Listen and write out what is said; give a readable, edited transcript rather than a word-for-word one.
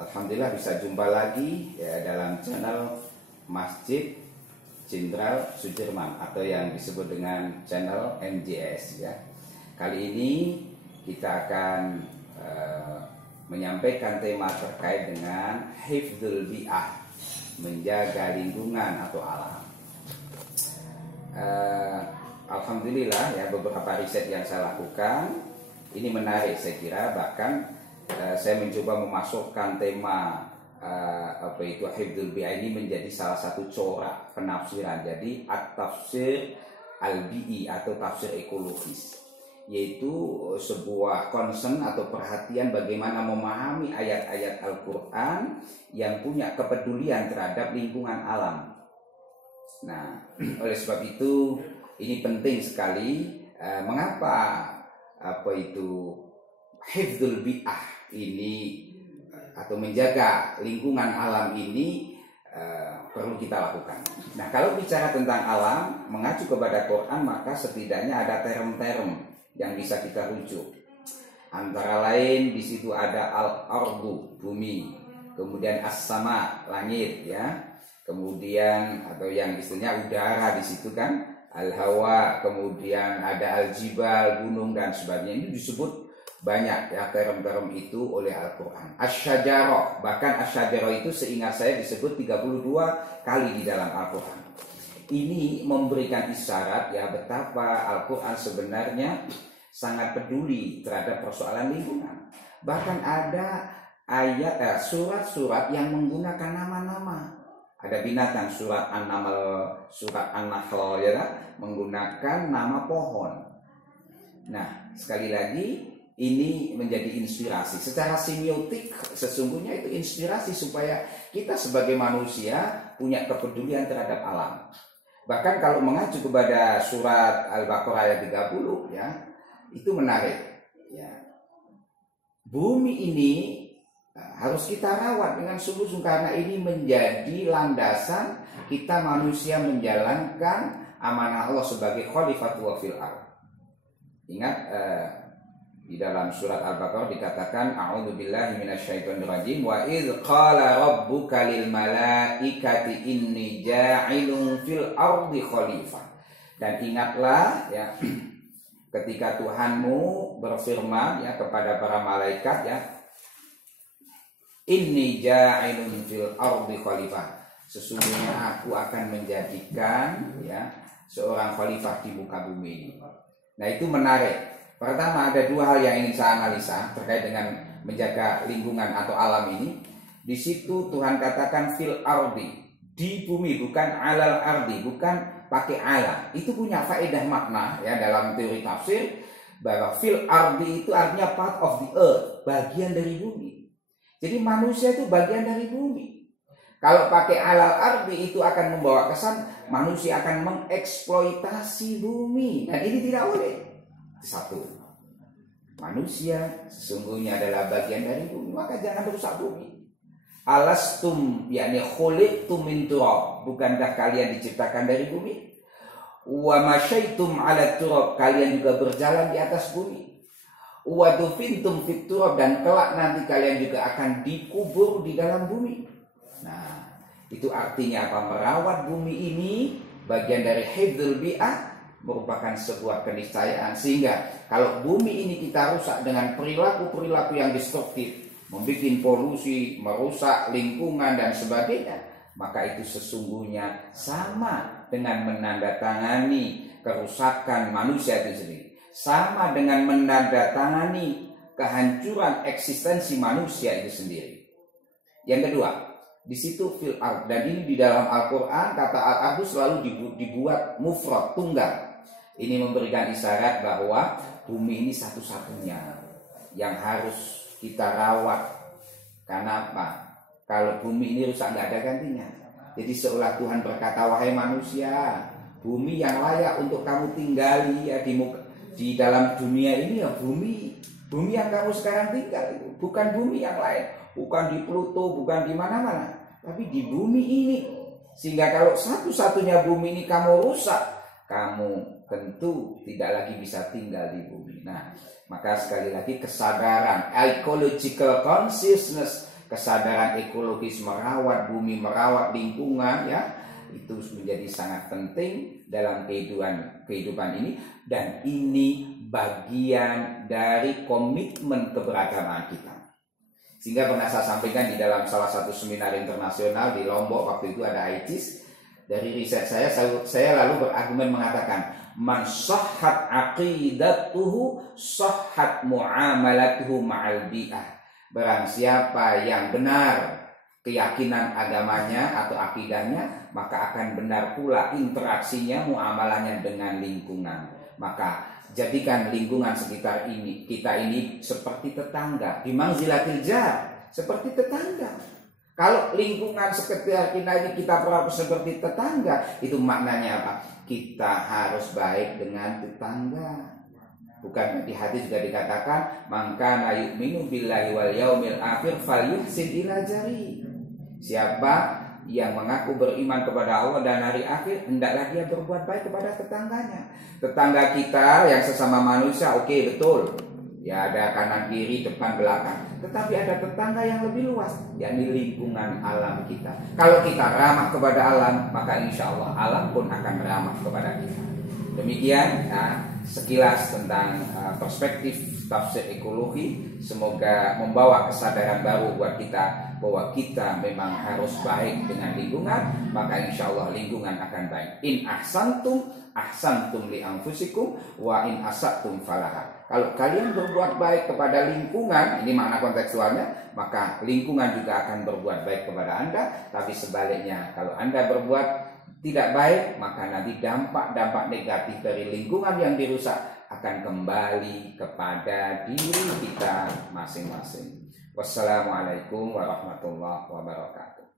Alhamdulillah bisa jumpa lagi ya, dalam channel Masjid Jenderal Sudirman atau yang disebut dengan channel MJS ya. Kali ini kita akan menyampaikan tema terkait dengan hifdzul bi'ah, menjaga lingkungan atau alam. Alhamdulillah ya, beberapa riset yang saya lakukan ini menarik saya kira, bahkan saya mencoba memasukkan tema hifdzul bi'ah ini menjadi salah satu corak penafsiran. Jadi at-tafsir al-bi'i atau tafsir ekologis, yaitu sebuah concern atau perhatian bagaimana memahami ayat-ayat Al-Quran yang punya kepedulian terhadap lingkungan alam. Nah, oleh sebab itu ini penting sekali. Mengapa hifdzul bi'ah ini atau menjaga lingkungan alam ini perlu kita lakukan. Nah, kalau bicara tentang alam mengacu kepada Quran, maka setidaknya ada term-term yang bisa kita rujuk. Antara lain di situ ada al-ardu, bumi, kemudian as-sama, langit ya. Kemudian atau yang istilahnya udara di situ kan, al-hawa, kemudian ada al-jibal, gunung dan sebagainya. Ini disebut banyak ya term-term itu oleh Al-Quran. Asy-syajarah, bahkan asy-syajarah itu seingat saya disebut 32 kali di dalam Al-Quran. Ini memberikan isyarat ya betapa Al-Quran sebenarnya sangat peduli terhadap persoalan lingkungan. Bahkan ada ayat surat-surat yang menggunakan nama-nama. Ada binatang, surat An-Naml, surat An-Nahl ya, menggunakan nama pohon. Nah, sekali lagi ini menjadi inspirasi. Secara semiotik sesungguhnya itu inspirasi supaya kita sebagai manusia punya kepedulian terhadap alam. Bahkan kalau mengacu kepada surat Al-Baqarah ayat 30 ya, itu menarik ya. Bumi ini harus kita rawat dengan sungguh-sungguh karena ini menjadi landasan kita manusia menjalankan amanah Allah sebagai khalifatul fil ardh. Ingat di dalam surat Al-Baqarah dikatakan a'udzubillahi minasyaitonirrajim wa idz qala rabbuka lil malaikati inni ja'ilun fil ardi khalifah. Dan ingatlah ya ketika Tuhanmu berfirman ya kepada para malaikat ya, inni ja'ilun fil ardi khalifah, sesungguhnya aku akan menjadikan ya seorang khalifah di muka bumi ini. Nah, itu menarik. Pertama, ada dua hal yang ingin saya analisa terkait dengan menjaga lingkungan atau alam ini. Di situ Tuhan katakan fil ardi, di bumi, bukan alal ardi, bukan pakai ala. Itu punya faedah makna ya dalam teori tafsir, bahwa fil ardi itu artinya part of the earth, bagian dari bumi. Jadi manusia itu bagian dari bumi. Kalau pakai alal ardi itu akan membawa kesan manusia akan mengeksploitasi bumi, dan ini tidak boleh. Satu, manusia sesungguhnya adalah bagian dari bumi, maka jangan rusak bumi. Alastum yakni khuliqtum min turab, bukankah kalian diciptakan dari bumi? Wa masyaitum ala turab, kalian juga berjalan di atas bumi. Wa dufintum fit turab, dan kelak nanti kalian juga akan dikubur di dalam bumi. Nah, itu artinya apa? Merawat bumi ini bagian dari hifdzul bi'ah, merupakan sebuah keniscayaan. Sehingga kalau bumi ini kita rusak dengan perilaku-perilaku yang destruktif, membuat polusi, merusak lingkungan dan sebagainya, maka itu sesungguhnya sama dengan menandatangani kerusakan manusia itu sendiri, sama dengan menandatangani kehancuran eksistensi manusia itu sendiri. Yang kedua, di situ fil ard, dan ini di dalam Al-Quran kata al-ardu selalu dibuat mufrad, tunggal. Ini memberikan isyarat bahwa bumi ini satu-satunya yang harus kita rawat. Karena apa? Kalau bumi ini rusak nggak ada gantinya. Jadi seolah Tuhan berkata, wahai manusia, bumi yang layak untuk kamu tinggali ya di dalam dunia ini ya bumi yang kamu sekarang tinggal itu, bukan bumi yang lain, bukan di Pluto, bukan di mana-mana, tapi di bumi ini. Sehingga kalau satu-satunya bumi ini kamu rusak, kamu tentu tidak lagi bisa tinggal di bumi. Nah, maka sekali lagi kesadaran ecological consciousness kesadaran ekologis, merawat bumi, merawat lingkungan, ya, itu menjadi sangat penting dalam kehidupan ini, dan ini bagian dari komitmen keberagaman kita. Sehingga pernah saya sampaikan di dalam salah satu seminar internasional di Lombok, waktu itu ada ITIS. Dari riset saya lalu berargumen mengatakan, man sahhat aqidatuhu sahhat muamalatuhu ma'al bi'ah. Barang siapa yang benar keyakinan agamanya atau akidahnya, maka akan benar pula interaksinya, muamalahnya dengan lingkungan. Maka jadikan lingkungan sekitar kita ini seperti tetangga, di manzilatil jar, seperti tetangga. Kalau lingkungan sekitar kita ini kita perlakukan seperti tetangga, itu maknanya apa? Kita harus baik dengan tetangga. Bukan di hadis juga dikatakan, man kana yu'minu billahi wal yaumil akhir falyuhsin ila jari. Siapa yang mengaku beriman kepada Allah dan hari akhir, hendaklah dia berbuat baik kepada tetangganya. Tetangga kita yang sesama manusia, oke, betul. Ya, ada kanan kiri, depan belakang. Tetapi ada tetangga yang lebih luas, yakni lingkungan alam kita. Kalau kita ramah kepada alam, maka insya Allah alam pun akan ramah kepada kita. Demikian sekilas tentang perspektif tafsir ekologi. Semoga membawa kesadaran baru buat kita bahwa kita memang harus baik dengan lingkungan, maka insya Allah lingkungan akan baik. In ahsantum ahsantum li anfusikum wa in asatum falaha. Kalau kalian berbuat baik kepada lingkungan, ini makna kontekstualnya, maka lingkungan juga akan berbuat baik kepada Anda. Tapi sebaliknya, kalau Anda berbuat tidak baik, maka nanti dampak-dampak negatif dari lingkungan yang dirusak akan kembali kepada diri kita masing-masing. Wassalamualaikum warahmatullahi wabarakatuh.